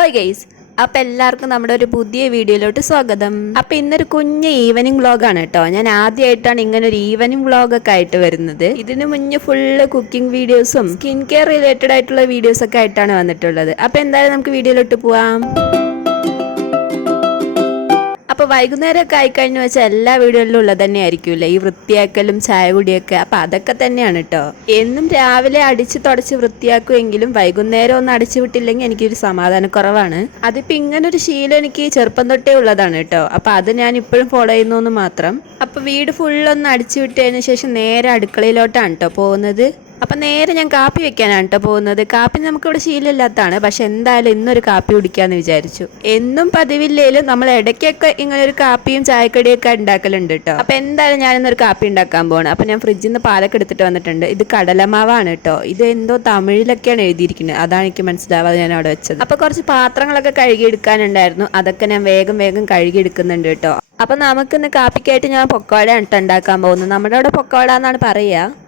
ഓയ് ഗെയ്സ് അപ്പൊ എല്ലാവർക്കും നമ്മുടെ ഒരു പുതിയ വീഡിയോയിലോട്ട് സ്വാഗതം. അപ്പൊ ഇന്നൊരു കുഞ്ഞ് ഈവനിങ് വ്ളോഗാണ് കേട്ടോ. ഞാൻ ആദ്യമായിട്ടാണ് ഇങ്ങനെ ഒരു ഈവനിങ് വ്ളോഗൊക്കെ ആയിട്ട് വരുന്നത്. ഇതിന് മുന്നേ ഫുള്ള് കുക്കിംഗ് വീഡിയോസും സ്കിൻ കെയർ റിലേറ്റഡ് ആയിട്ടുള്ള വീഡിയോസ് ഒക്കെ ആയിട്ടാണ് വന്നിട്ടുള്ളത്. അപ്പൊ എന്തായാലും നമുക്ക് വീഡിയോയിലോട്ട് പോവാം. അപ്പൊ വൈകുന്നേരമൊക്കെ ആയിക്കഴിഞ്ഞു വെച്ചാൽ എല്ലാ വീടുകളിലും ഉള്ളത് തന്നെ ആയിരിക്കുമല്ലേ ഈ വൃത്തിയാക്കലും ചായ കുടിയൊക്കെ. അപ്പൊ അതൊക്കെ തന്നെയാണ് കേട്ടോ എന്നും രാവിലെ അടിച്ച് തുടച്ച് വൃത്തിയാക്കുമെങ്കിലും വൈകുന്നേരം ഒന്ന് അടിച്ചു വിട്ടില്ലെങ്കിൽ എനിക്കൊരു അതിപ്പോ ഇങ്ങനെ ഒരു ശീലം എനിക്ക് ചെറുപ്പം തൊട്ടേ ഉള്ളതാണ് കേട്ടോ അപ്പൊ അത് ഞാൻ ഇപ്പോഴും ഫോളോ ചെയ്യുന്നു മാത്രം. അപ്പൊ വീട് ഫുള്ളൊന്ന് അടിച്ചു വിട്ടതിന് ശേഷം നേരെ അടുക്കളയിലോട്ടാണ് കേട്ടോ പോകുന്നത്. അപ്പൊ നേരെ ഞാൻ കാപ്പി വെക്കാനാണ് കേട്ടോ പോകുന്നത്. കാപ്പി നമുക്ക് ഇവിടെ ശീലമില്ലാത്തതാണ്. പക്ഷെ എന്തായാലും ഇന്നൊരു കാപ്പി കുടിക്കാന്ന് വിചാരിച്ചു. എന്നും പതിവില്ലേലും നമ്മൾ ഇടയ്ക്കൊക്കെ ഇങ്ങനെ ഒരു കാപ്പിയും ചായക്കടിയൊക്കെ ഉണ്ടാക്കലുണ്ട് കേട്ടോ. അപ്പൊ എന്തായാലും ഞാൻ ഇന്നൊരു കാപ്പി ഉണ്ടാക്കാൻ പോകണം അപ്പൊ ഞാൻ ഫ്രിഡ്ജിൽ നിന്ന് പാലൊക്കെ എടുത്തിട്ട് വന്നിട്ടുണ്ട്. ഇത് കടലമാവാണ് കേട്ടോ. ഇത് എന്തോ തമിഴിലൊക്കെയാണ് എഴുതിയിരിക്കുന്നത്. അതാണ് എനിക്ക് മനസ്സിലാവാതെ ഞാൻ അവിടെ വെച്ചത്. അപ്പൊ കുറച്ച് പാത്രങ്ങളൊക്കെ കഴുകിയെടുക്കാനുണ്ടായിരുന്നു. അതൊക്കെ ഞാൻ വേഗം വേഗം കഴുകിയെടുക്കുന്നുണ്ട് കേട്ടോ. അപ്പൊ നമുക്കിന്ന് കാപ്പിക്കായിട്ട് ഞാൻ പൊക്കോട ഉണ്ടാക്കാൻ പോകുന്നത്. നമ്മുടെ അവിടെ പൊക്കോട എന്നാണ് പറയുക?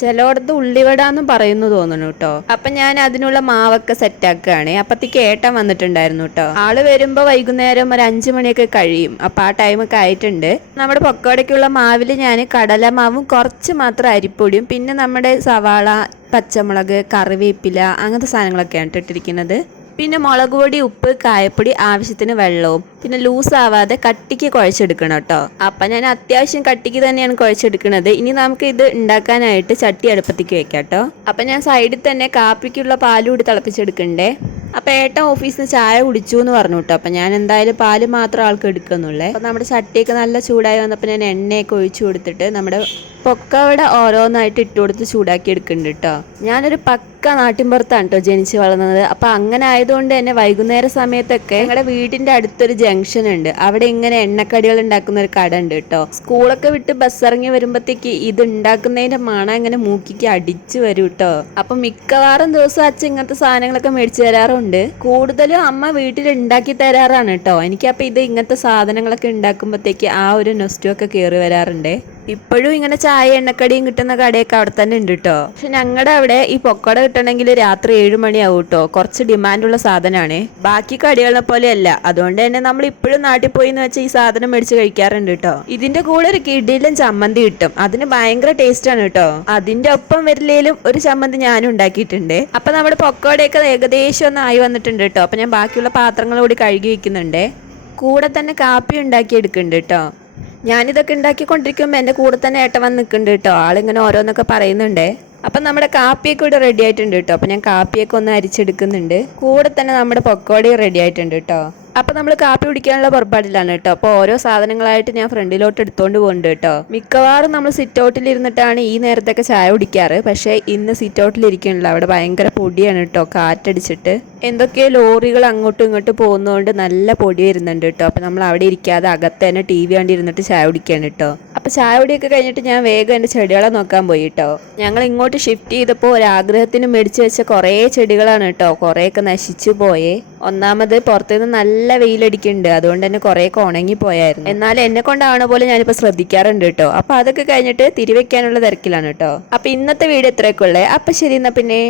ചിലയിടത്ത് ഉള്ളിവട എന്ന് പറയുന്നു തോന്നുന്നു കേട്ടോ അപ്പൊ ഞാൻ അതിനുള്ള മാവൊക്കെ സെറ്റാക്കുകയാണ് അപ്പത്തേക്ക് ഏട്ടൻ വന്നിട്ടുണ്ടായിരുന്നു കേട്ടോ ആൾ വരുമ്പോ വൈകുന്നേരം ഒരു അഞ്ചു മണിയൊക്കെ കഴിയും. അപ്പൊ ആ ടൈമൊക്കെ ആയിട്ടുണ്ട്. നമ്മുടെ പൊക്കോടയ്ക്കുള്ള മാവിൽ ഞാൻ കടലമാവും കുറച്ച് മാത്രം അരിപ്പൊടിയും പിന്നെ നമ്മുടെ സവാള പച്ചമുളക് കറിവേപ്പില അങ്ങനത്തെ സാധനങ്ങളൊക്കെയാണ് ഇട്ടിട്ടിരിക്കുന്നത്. പിന്നെ മുളക് പൊടി ഉപ്പ് കായപ്പൊടി ആവശ്യത്തിന് വെള്ളവും. പിന്നെ ലൂസ് ആവാതെ കട്ടിക്ക് കുഴച്ചെടുക്കണം കേട്ടോ. അപ്പം ഞാൻ അത്യാവശ്യം കട്ടിക്ക് തന്നെയാണ് കുഴച്ചെടുക്കുന്നത്. ഇനി നമുക്ക് ഇത് ഉണ്ടാക്കാനായിട്ട് ചട്ടി അടുപ്പത്തേക്ക് വെക്കാം കേട്ടോ. അപ്പം ഞാൻ സൈഡിൽ തന്നെ കാപ്പിക്കുള്ള പാലും കൂടി തിളപ്പിച്ചെടുക്കണ്ടേ. അപ്പം ഏട്ടൻ ഓഫീസിൽ നിന്ന് ചായ കുടിച്ചു എന്ന് പറഞ്ഞു കേട്ടോ. അപ്പം ഞാൻ എന്തായാലും പാൽ മാത്രം ആൾക്ക് എടുക്കുന്നുള്ളേ. അപ്പം നമ്മുടെ ചട്ടിയൊക്കെ നല്ല ചൂടായി വന്നപ്പോൾ ഞാൻ എണ്ണയൊക്കെ ഒഴിച്ചു കൊടുത്തിട്ട് നമ്മുടെ പൊക്കവട ഓരോന്നായിട്ട് ഇട്ട് കൊടുത്ത് ചൂടാക്കി എടുക്കുന്നുണ്ട് കേട്ടോ. ഞാനൊരു പക്ക നാട്ടിൻപുറത്താണ് കേട്ടോ ജനിച്ച് വളർന്നത്. അപ്പോൾ അങ്ങനെ ആയതുകൊണ്ട് തന്നെ വൈകുന്നേര സമയത്തൊക്കെ ഞങ്ങളുടെ വീടിന്റെ അടുത്തൊരു ജംഗ്ഷൻ ഉണ്ട്. അവിടെ ഇങ്ങനെ എണ്ണക്കടികൾ ഉണ്ടാക്കുന്ന ഒരു കട ഉണ്ട് കേട്ടോ സ്കൂളൊക്കെ വിട്ട് ബസ് ഇറങ്ങി വരുമ്പോഴത്തേക്ക് ഇത് ഉണ്ടാക്കുന്നതിന്റെ മണം ഇങ്ങനെ മൂക്കിക്ക് അടിച്ചു വരും കേട്ടോ അപ്പം മിക്കവാറും ദിവസം അച്ഛൻ ഇങ്ങനത്തെ സാധനങ്ങളൊക്കെ മേടിച്ചു തരാറുണ്ട്. കൂടുതലും അമ്മ വീട്ടിൽ ഉണ്ടാക്കി തരാറാണ് കേട്ടോ എനിക്കപ്പോൾ ഇത് ഇങ്ങനത്തെ സാധനങ്ങളൊക്കെ ഉണ്ടാക്കുമ്പോഴത്തേക്ക് ആ ഒരു നൊസ്റ്റു ഒക്കെ കയറി വരാറുണ്ട്. ഇപ്പോഴും ഇങ്ങനെ ചായ എണ്ണക്കടിയും കിട്ടുന്ന കടയൊക്കെ അവിടെ തന്നെ ഉണ്ട് കേട്ടോ പക്ഷെ ഞങ്ങളുടെ അവിടെ ഈ പൊക്കട കിട്ടണമെങ്കിൽ രാത്രി ഏഴ് മണിയാവും കേട്ടോ കുറച്ച് ഡിമാൻഡുള്ള സാധനമാണ് ബാക്കി കടികളെ പോലെയല്ല. അതുകൊണ്ട് തന്നെ നമ്മൾ ഇപ്പോഴും നാട്ടിൽ പോയി എന്ന് വെച്ചാൽ ഈ സാധനം മേടിച്ച് കഴിക്കാറുണ്ട് കേട്ടോ ഇതിന്റെ കൂടെ ഒരു കിടിലും ചമ്മന്തി കിട്ടും. അതിന് ഭയങ്കര ടേസ്റ്റ് ആണ് കേട്ടോ അതിന്റെ ഒപ്പം വരില്ലേലും ഒരു ചമ്മന്തി ഞാനും ഉണ്ടാക്കിയിട്ടുണ്ട്. അപ്പൊ നമ്മുടെ പൊക്കോടയൊക്കെ ഏകദേശം ഒന്ന് ആയി വന്നിട്ടുണ്ട് കേട്ടോ അപ്പൊ ഞാൻ ബാക്കിയുള്ള പാത്രങ്ങൾ കൂടി കഴുകി വെക്കുന്നുണ്ട്. കൂടെ തന്നെ കാപ്പി ഉണ്ടാക്കി എടുക്കുന്നുണ്ട് കേട്ടോ ഞാനിതൊക്കെ ഉണ്ടാക്കിക്കൊണ്ടിരിക്കുമ്പോൾ എന്റെ കൂടെ തന്നെ ഏട്ടൻ വന്ന് നിൽക്കുന്നുണ്ട് കേട്ടോ ആളിങ്ങനെ ഓരോന്നൊക്കെ പറയുന്നുണ്ടേ. അപ്പം നമ്മുടെ കാപ്പിയൊക്കെ ഇവിടെ റെഡി ആയിട്ടുണ്ട് കേട്ടോ അപ്പം ഞാൻ കാപ്പിയൊക്കെ ഒന്ന് അരിച്ചെടുക്കുന്നുണ്ട്. കൂടെ തന്നെ നമ്മുടെ പൊക്കോടി റെഡി ആയിട്ടുണ്ട് കേട്ടോ അപ്പം നമ്മൾ കാപ്പി കുടിക്കാനുള്ള പുറപ്പാടിലാണ് കേട്ടോ. അപ്പോൾ ഓരോ സാധനങ്ങളായിട്ട് ഞാൻ ഫ്രണ്ടിലോട്ട് എടുത്തോണ്ട് പോകുന്നുണ്ട് കേട്ടോ. മിക്കവാറും നമ്മൾ സിറ്റ് ഔട്ടിൽ ഇരുന്നിട്ടാണ് ഈ നേരത്തൊക്കെ ചായ കുടിക്കാറ്. പക്ഷേ ഇന്ന് സിറ്റ് ഔട്ടിൽ ഇരിക്കണില്ല. അവിടെ ഭയങ്കര പൊടിയാണ് കേട്ടോ. കാറ്റടിച്ചിട്ട്. എന്തൊക്കെയോ ലോറികൾ അങ്ങോട്ടും ഇങ്ങോട്ടും പോകുന്നതുകൊണ്ട് നല്ല പൊടി വരുന്നുണ്ട് കേട്ടോ. അപ്പോൾ നമ്മൾ അവിടെ ഇരിക്കാതെ അകത്ത് തന്നെ ടി വി കണ്ടിരുന്നിട്ട് ചായ കുടിക്കുകയാണ് കേട്ടോ. അപ്പം ചായ പൊടിയൊക്കെ കഴിഞ്ഞിട്ട് ഞാൻ വേഗം എന്റെ ചെടികളെ നോക്കാൻ പോയി കേട്ടോ ഞങ്ങൾ ഇങ്ങോട്ട് ഷിഫ്റ്റ് ചെയ്തപ്പോൾ ഒരാഗ്രഹത്തിന് മേടിച്ച് വെച്ച കുറേ ചെടികളാണ് കേട്ടോ. കുറേയൊക്കെ നശിച്ചു പോയേ. ഒന്നാമത് പുറത്തുനിന്ന് നല്ല വെയിലടിക്കുന്നുണ്ട്. അതുകൊണ്ട് തന്നെ കുറേയൊക്കെ ഉണങ്ങി പോയായിരുന്നു. എന്നാൽ എന്നെ കൊണ്ടാവണ പോലെ ഞാനിപ്പോൾ ശ്രദ്ധിക്കാറുണ്ട് കേട്ടോ. അപ്പം അതൊക്കെ കഴിഞ്ഞിട്ട് തിരിവെക്കാനുള്ള തിരക്കിലാണ് കേട്ടോ. അപ്പം ഇന്നത്തെ വീഡിയോ ഇത്രയൊക്കെ ഉള്ളേ. അപ്പം ശരി എന്നാൽ പിന്നെ.